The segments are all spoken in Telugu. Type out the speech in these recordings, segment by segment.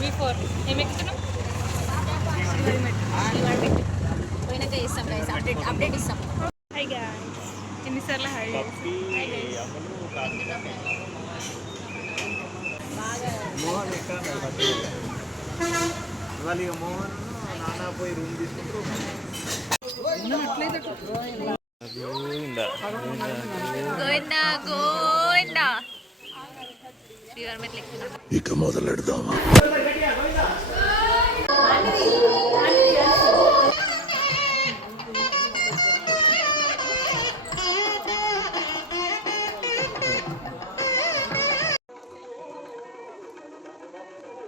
V4 ఏం ఎక్కుతున్నాం? పోయినాక చేస్తాం గైస్, అప్డేట్ ఇస్తాం. హై గైస్, ఎన్నిసార్లు హై మోహన్ ఎక్కడ ఇవాళ ఇక మోహన్ నాన్న పోయి రూమ్ తీసుకుంటారు. ఇక మొదలెడదామా?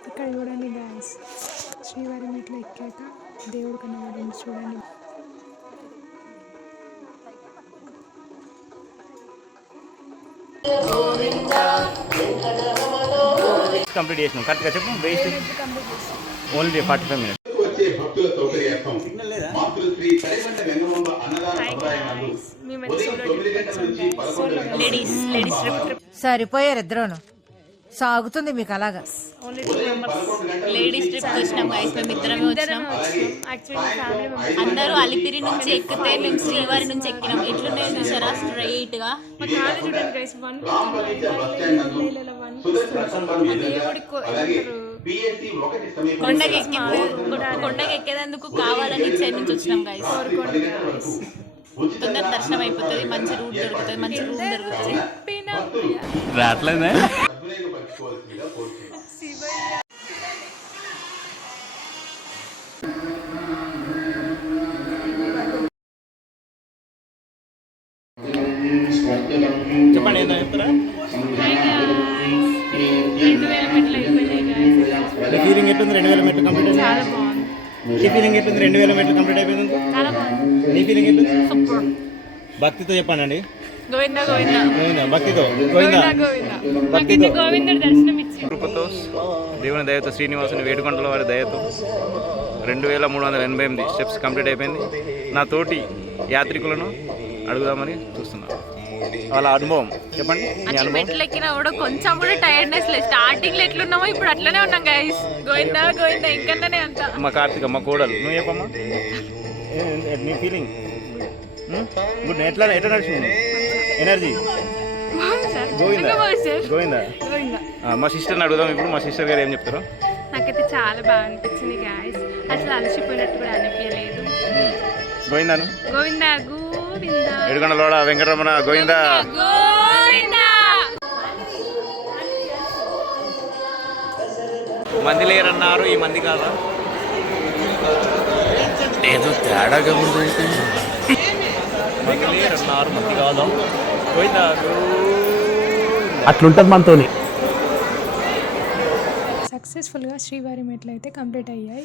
ఇక్కడ చూడండి గాయస్, శ్రీవారి మెట్లు ఎక్కాక దేవుడు కనబడింది చూడండి. కంప్లీట్ చేసినాం కరెక్ట్గా చెప్పు. Waste only 45 minutes. సరిపోయారు ఇద్దరును. సాగుతుంది మీకు అలాగా. లేడీస్ ట్రిప్ వచ్చినాం గైస్, మేము ఇద్దరమే వచ్చినాం. అందరూ అలిపిరి నుంచి ఎక్కితే మేము శ్రీవారి నుంచి ఎక్కినాం. ఎట్లున్నాయి చూసారా స్ట్రైట్ గా. కొండకి ఎక్కేందుకు కావాలని ఇచ్చే నుంచి వచ్చినాం గైస్. తొందర దర్శనం అయిపోతుంది, మంచి రూట్ దొరుకుతుంది, మంచి రూమ్ దొరుకుతుంది. రావట్లేదే చెప్పండి, ఏదో చెప్తారా? మీ ఫీలింగ్ ఎట్లుంది? 2000 మెట్లు కంప్లీట్ అయింది. ఈ ఫీలింగ్ ఎట్లుంది? 2000 మెట్లు కంప్లీట్ అయిపోయింది. మీ ఫీలింగ్ ఎట్లుంది? భక్తితో చెప్పండి. గోవిందా గోవిందా గోవిందా, భక్తితో గోవిందా భక్తితో గోవిందుడు దర్శనం ఇచ్చి కృపతో దేవుని దయతో శ్రీనివాసుని వేడుకొండల వారి దయతో 2388 స్టెప్స్ కంప్లీట్ అయిపోయింది. నా తోటి యాత్రికులను అడుగుదామని చూస్తున్నాను. వాళ్ళ అనుభవం చెప్పండి. మెట్లు ఎక్కినా కూడా కొంచెం కూడా టైర్డ్నెస్ లేదు. స్టార్టింగ్ లో ఎట్లున్నామో ఇప్పుడు అట్లనే ఉన్నాం గైస్. గోవిందా గోవిందా ఇంకనే అంత. మా కార్తీక, మా కోడలు, నువ్వు చెప్పమ్మా నీ ఫీలింగ్. గుడ్. ఎట్లా నడిచింది ఎనర్జీ? గోవిందా గోవిందా. మా సిస్టర్ని అడుగుదాం ఇప్పుడు. మా సిస్టర్ గారు ఏం చెప్తారు? నాకైతే చాలా బాగా అనిపించింది గాయస్, అసలు అలసిపోయినట్టు కూడా అనిపించలేదు. గోవిందాను గోవిందా గోవిందా. ఏడుకొండలవాడ వెంకటరమణ గోవిందా గోవిందా. మంది లేరన్నారు, ఈ మంది కాదా? ఏదో తేడాగా ఉంది. మంది లేరన్నారు, మంది కాదా? గోవిందా అట్లుంటది మనతోని. సక్సెస్ఫుల్గా శ్రీవారి మెట్లు అయితే కంప్లీట్ అయ్యాయి.